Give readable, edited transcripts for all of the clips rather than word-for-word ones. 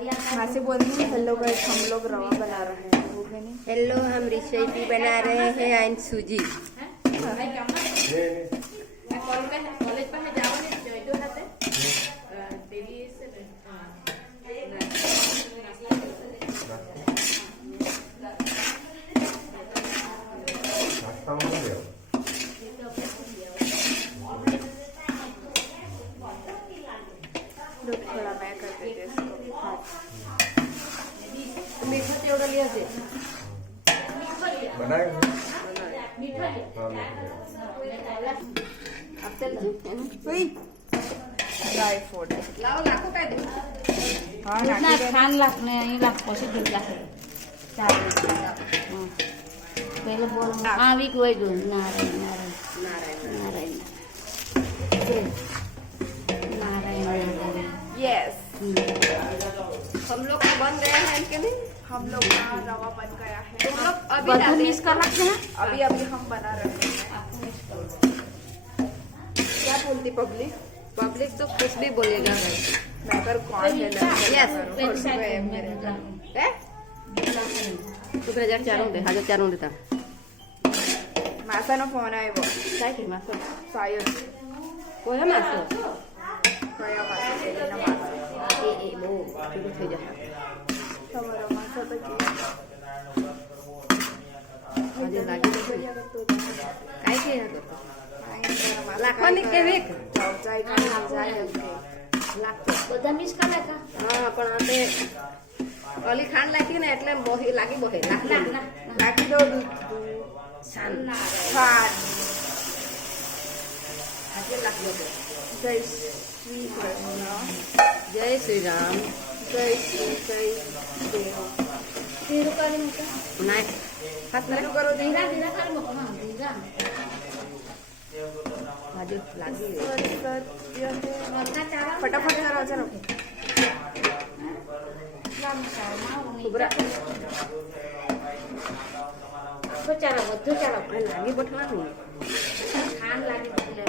मासी बोल रही है हेलो गाइस, हम लोग रवा बना रहे हैं। वो भी नहीं। हेलो, हम रेसिपी बना रहे हैं एंड सूजी। दूध थोड़ा मैं कर देते इसको। मीठा तेवढा लिहायचे ड्राई फ्रूट लावा लाखो काय दे हाँ ना नाखी छान लागणे आणि लागपोशी दूध लागते पहिलं बोल हा वीक वय दोन नारायण नारायण नारायण नारायण नारायण नारायण यस। हम लोग का बन गया है कि नहीं? हम लोग का रवा बन गया है। तुम लोग अभी બધું डाले મિક્સ कर रखते हैं अभी अभी हम बना रहे हैं। क्या बोलती पब्लिक? पब्लिक तो कुछ भी बोलेगा। मैं कर कौन है Yes. मेरे तू जरा चारों दे, हाजर चारों देता मासा नो फोन आहे वो काय की मासो सायन कोया मासो कया मासा तेना मासा ए बो तू થઈ જા તમારો માसा તો કે આજે લાગી काय के લાખવાની કે વેક જાય કાઈ જાય લાગતો બધા મિક્સ કરે કા હા પણ આતે ઓલી ખાંડ લાગી ને એટલે બોહી લાગી બોહે લાગી નાખી દો દૂધ સાન ખાંડ આજે લાગી દો જય શ્રી કૃષ્ણ જય શ્રી રામ જય શ્રી જય દેવ ધીરું કરી મૂકો નાય હાથ મેરે કરો ધીરા ધીરા કરી મૂકો હા ધીરા આજે લાગી સત્ય છે બધા ચારા ફટાફટ કરો ચલો ઉભરા તો ચારા બધું ચારા લાગી બઠવાનું ખાંડ લાગી એટલે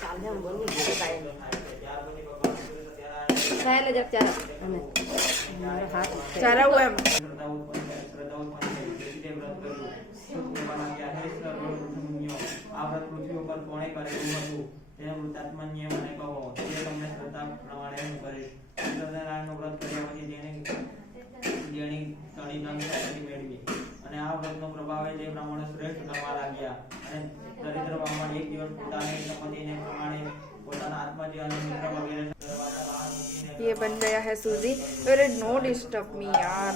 ચાલે બની ગયું કાય ખાયલે જક ચારા અને મારો હાથ ચારા હું એમ આ વ્રત પૃથ્વી ઉપર કોણે કરેલું હતું તેને વૃત્તાત્મન્ય મને કહો તે તમને શ્રદ્ધા પ્રમાણે હું કરીશ સત્યનારાયણનું વ્રત કર્યા પછી જેણી ઘણી ધન સંપત્તિ મેળવી અને આ વ્રતનો પ્રભાવે તે બ્રાહ્મણો શ્રેષ્ઠ થવા લાગ્યા અને દરિદ્ર બ્રાહ્મણ એક દિવસ પોતાની સંપત્તિને પ્રમાણે પોતાના આત્મજી અને મિત્ર વગેરે દરવાજા બહાર મૂકીને ये बन गया है सूजी। अरे नो डिस्टर्ब मी यार।